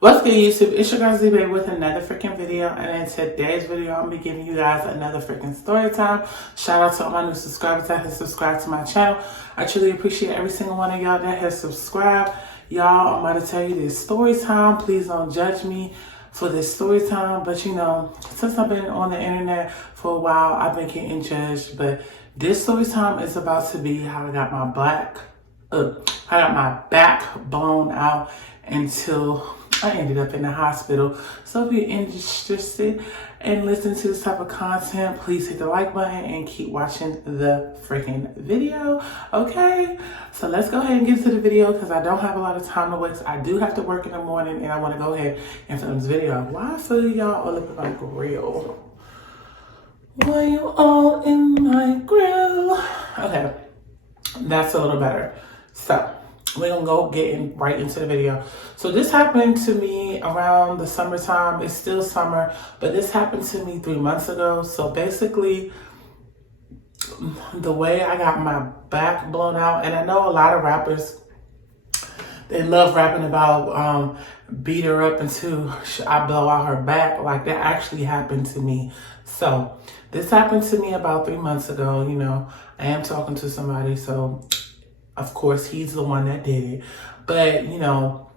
What's good, YouTube? It's your girl Z-Baby with another freaking video, and in today's video, I'm gonna be giving you guys another freaking story time. Shout out to all my new subscribers that have subscribed to my channel. I truly appreciate every single one of y'all that has subscribed. Y'all, I'm about to tell you this story time. Please don't judge me for this story time, but you know, since I've been on the internet for a while, I've been getting judged. But this story time is about to be how I got my back blown out until I ended up in the hospital. So if you're interested in listening to this type of content, please hit the like button and keep watching the freaking video. Okay, so let's go ahead and get to the video because I don't have a lot of time to waste. I do have to work in the morning and I want to go ahead and film this video. Why so y'all all up in my grill? Why you all in my grill? Okay, that's a little better. So we're gonna go getting right into the video. So this happened to me around the summertime. It's still summer, but this happened to me 3 months ago. So basically, the way I got my back blown out, and I know a lot of rappers, they love rapping about beat her up until I blow out her back. Like that actually happened to me. So this happened to me about 3 months ago. You know, I am talking to somebody, so of course, he's the one that did it. But, you know,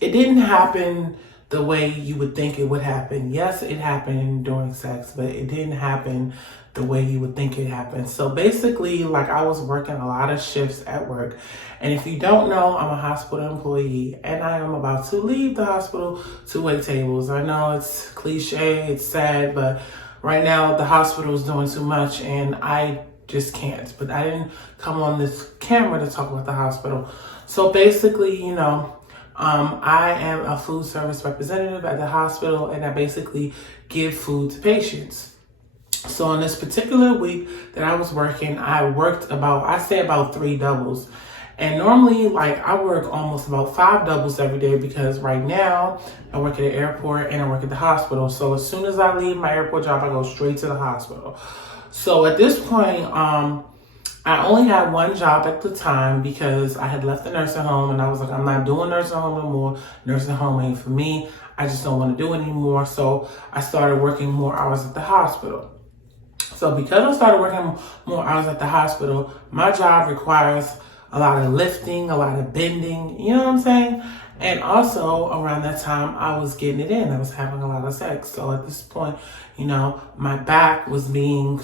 it didn't happen the way you would think it would happen. Yes, it happened during sex, but it didn't happen the way you would think it happened. So basically, like I was working a lot of shifts at work. And if you don't know, I'm a hospital employee and I am about to leave the hospital to wait tables. I know it's cliche, it's sad, but right now the hospital is doing too much and I just can't. But I didn't come on this camera to talk about the hospital. So basically, you know, I am a food service representative at the hospital and I basically give food to patients. So on this particular week that I was working, I worked about 3 doubles. And normally, like, I work almost about 5 doubles every day because right now I work at the airport and I work at the hospital. So as soon as I leave my airport job, I go straight to the hospital. So at this point, I only had one job at the time because I had left the nursing home and I was like, I'm not doing nursing home no more. Nursing home ain't for me. I just don't want to do it anymore. So I started working more hours at the hospital. So because I started working more hours at the hospital, my job requires a lot of lifting, a lot of bending, you know what I'm saying? And also around that time, I was getting it in. I was having a lot of sex. So at this point, you know, my back was being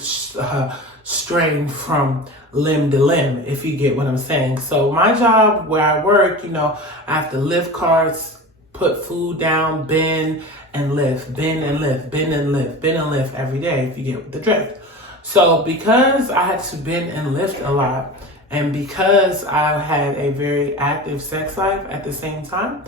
strained from limb to limb, if you get what I'm saying. So my job where I work, you know, I have to lift carts, put food down, bend and lift, bend and lift, bend and lift, bend and lift every day, if you get the drift. So because I had to bend and lift a lot, and because I had a very active sex life at the same time,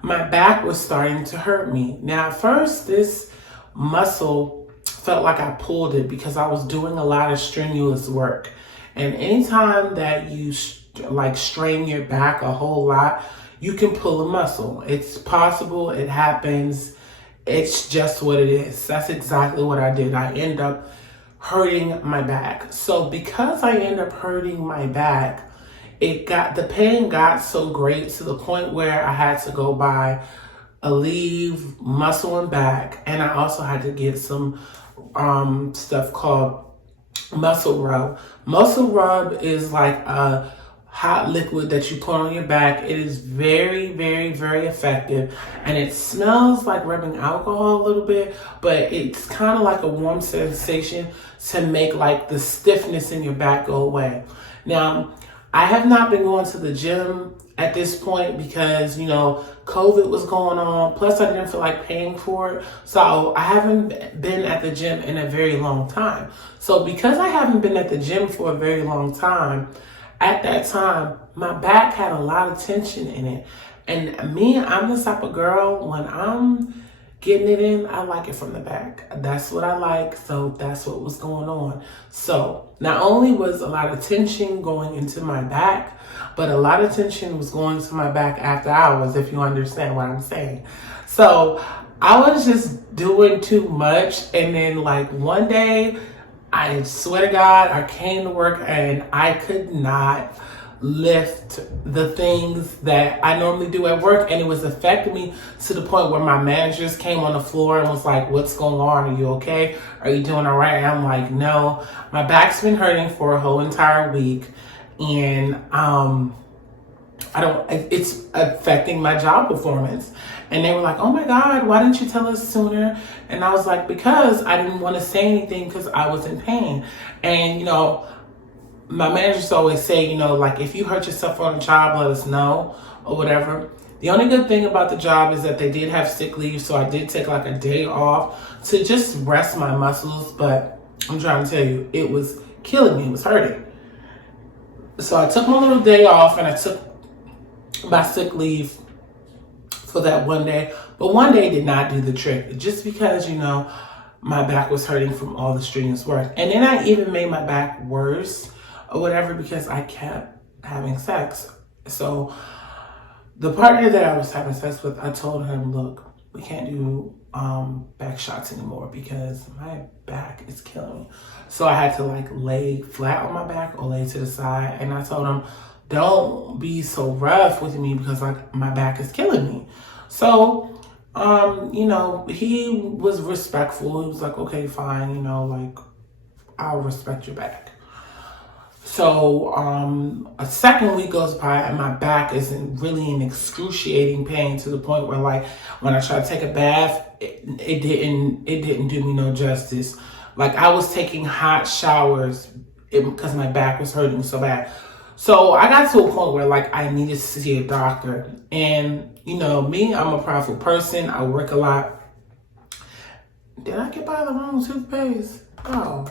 my back was starting to hurt me. Now, at first, this muscle felt like I pulled it because I was doing a lot of strenuous work. And anytime that you strain your back a whole lot, you can pull a muscle. It's possible, it happens. It's just what it is. That's exactly what I did. I end up hurting my back. So because I ended up hurting my back, the pain got so great to the point where I had to go buy Aleve muscle and back, and I also had to get some stuff called Muscle Rub. Muscle Rub is like a hot liquid that you put on your back. It is very, very, very effective. And it smells like rubbing alcohol a little bit, but it's kind of like a warm sensation to make like the stiffness in your back go away. Now, I have not been going to the gym at this point because, you know, COVID was going on. Plus, I didn't feel like paying for it. So I haven't been at the gym in a very long time. So because I haven't been at the gym for a very long time, at that time, my back had a lot of tension in it. And I'm the type of girl, when I'm getting it in, I like it from the back. That's what I like, so that's what was going on. So not only was a lot of tension going into my back, but a lot of tension was going to my back after hours, if you understand what I'm saying. So I was just doing too much, and then like one day, I swear to God, I came to work and I could not lift the things that I normally do at work, and it was affecting me to the point where my managers came on the floor and was like, what's going on? Are you okay? Are you doing all right? And I'm like, no, my back's been hurting for a whole entire week, and it's affecting my job performance. And they were like, oh my God, why didn't you tell us sooner? And I was like, because I didn't want to say anything because I was in pain. And, you know, my managers always say, you know, like, if you hurt yourself on the job, let us know or whatever. The only good thing about the job is that they did have sick leave, so I did take like a day off to just rest my muscles. But I'm trying to tell you, it was killing me. It was hurting. So I took my little day off and I took my sick leave for that one day. But one day did not do the trick, just because, you know, my back was hurting from all the strenuous work. And then I even made my back worse or whatever because I kept having sex. So the partner that I was having sex with, I told him, look, we can't do back shots anymore because my back is killing me. So I had to like lay flat on my back or lay to the side. And I told him, don't be so rough with me because like my back is killing me. So, you know, he was respectful. He was like, okay, fine, you know, like, I'll respect your back. So a second week goes by and my back is really in excruciating pain to the point where, like, when I try to take a bath, it didn't do me no justice. Like, I was taking hot showers because my back was hurting so bad. So I got to a point where, like, I needed to see a doctor. And, you know, me, I'm a prideful person. I work a lot. Did I get by the wrong toothpaste? Oh,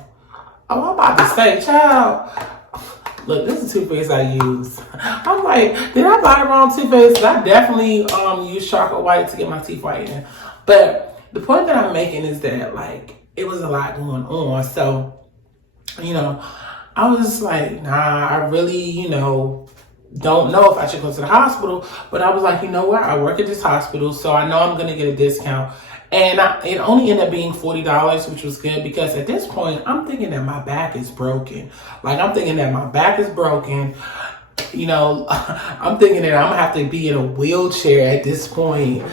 I'm about to say, child. Look, this is toothpaste I use. I'm like, did I buy the wrong toothpaste? I definitely use chocolate white to get my teeth whitened. But the point that I'm making is that, like, it was a lot going on. So, you know, I was just like, nah, I really, you know, don't know if I should go to the hospital. But I was like, you know what? I work at this hospital, so I know I'm going to get a discount. And it only ended up being $40, which was good because at this point, I'm thinking that my back is broken. Like, I'm thinking that my back is broken. You know, I'm thinking that I'm going to have to be in a wheelchair at this point.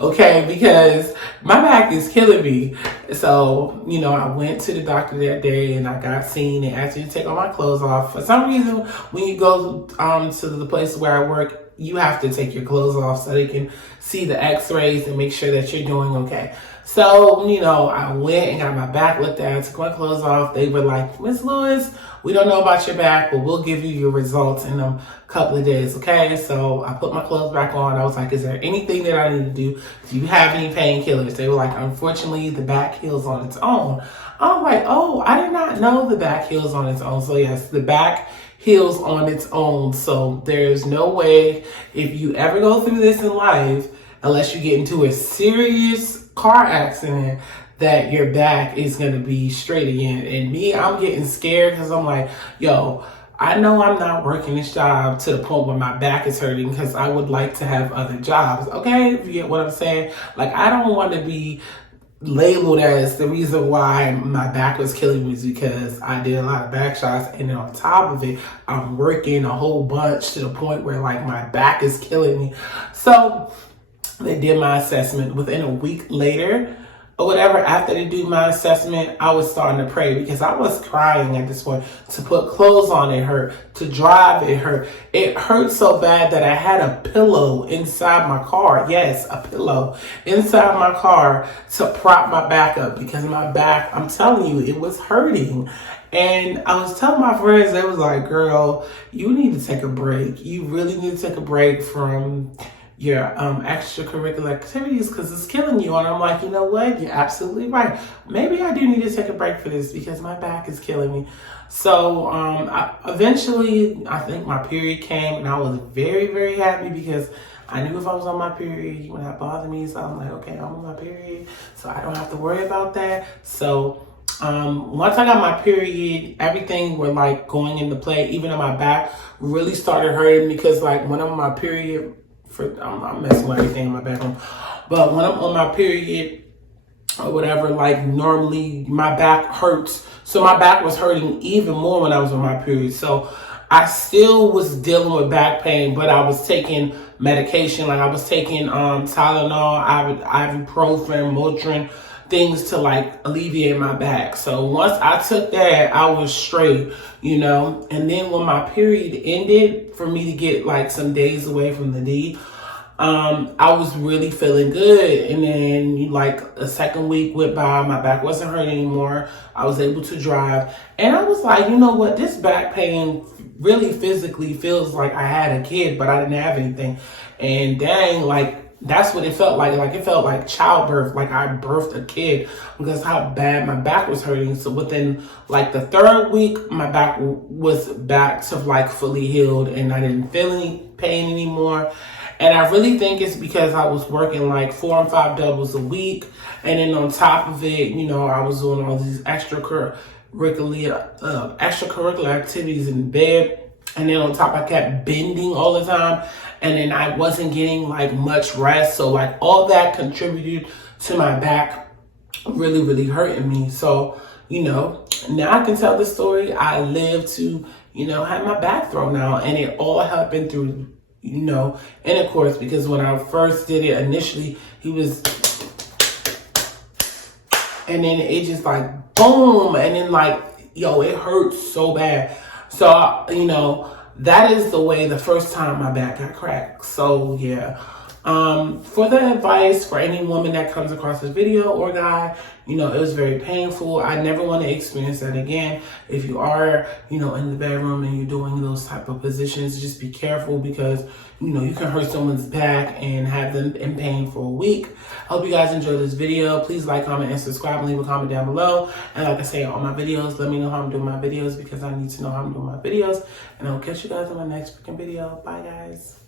Okay, because my back is killing me. So, you know, I went to the doctor that day and I got seen and asked me to take all my clothes off. For some reason, when you go to the place where I work, you have to take your clothes off so they can see the x-rays and make sure that you're doing okay. So, you know, I went and got my back looked at, took my clothes off. They were like, Miss Lewis, we don't know about your back, but we'll give you your results in a couple of days, okay? So I put my clothes back on. I was like, is there anything that I need to do? Do you have any painkillers? They were like, unfortunately, the back heals on its own. I'm like, oh, I did not know the back heals on its own. So yes, the back heals on its own. So there's no way, if you ever go through this in life, unless you get into a serious car accident, that your back is going to be straight again. And me, I'm getting scared because I'm like, yo, I know I'm not working this job to the point where my back is hurting because I would like to have other jobs. Okay, if you get what I'm saying? Like, I don't want to be labeled as the reason why my back was killing me is because I did a lot of back shots, and then on top of it, I'm working a whole bunch to the point where, like, my back is killing me. So they did my assessment. Within a week later or whatever, after they do my assessment, I was starting to pray because I was crying at this point. To put clothes on, it hurt. To drive, it hurt. It hurt so bad that I had a pillow inside my car. Yes, a pillow inside my car to prop my back up because my back, I'm telling you, it was hurting. And I was telling my friends, they was like, girl, you need to take a break. You really need to take a break from your extracurricular activities because it's killing you. And I'm like, you know what? You're absolutely right. Maybe I do need to take a break for this because my back is killing me. So eventually, I think my period came and I was very, very happy because I knew if I was on my period, it would not bother me. So I'm like, okay, I'm on my period, so I don't have to worry about that. So once I got my period, everything were like going into play. Even though my back really started hurting because, like, when I'm on my period, I'm messing with everything in my bathroom. But when I'm on my period or whatever, like, normally my back hurts. So my back was hurting even more when I was on my period. So I still was dealing with back pain, but I was taking medication. Like I was taking Tylenol, ibuprofen, Motrin, things to like alleviate my back. So once I took that, I was straight, you know. And then when my period ended, for me to get like some days away from the D, I was really feeling good. And then like a second week went by, my back wasn't hurting anymore. I was able to drive. And I was like, you know what, this back pain really physically feels like I had a kid, but I didn't have anything. And dang, like that's what it felt like. Like it felt like childbirth, like I birthed a kid, because how bad my back was hurting. So within like the third week, my back was back to like fully healed, and I didn't feel any pain anymore. And I really think it's because I was working like 4 and 5 doubles a week. And then on top of it, you know, I was doing all these extracurricular activities in bed. And then on top, I kept bending all the time. And then I wasn't getting like much rest. So like all that contributed to my back really, really hurting me. So, you know, now I can tell the story. I lived to, you know, have my back thrown out. And it all happened through, you know, intercourse, because when I first did it initially, he was, and then it just like boom, and then like, yo, it hurts so bad. So, you know, that is the way the first time my back got cracked. So yeah. For the advice for any woman that comes across this video or guy, you know, it was very painful. I never want to experience that again. If you are, you know, in the bedroom and you're doing those type of positions, just be careful, because, you know, you can hurt someone's back and have them in pain for a week. I hope you guys enjoyed this video. Please like, comment, and subscribe, and leave a comment down below. And like I say, on my videos, let me know how I'm doing my videos, because I need to know how I'm doing my videos. And I'll catch you guys in my next freaking video. Bye, guys.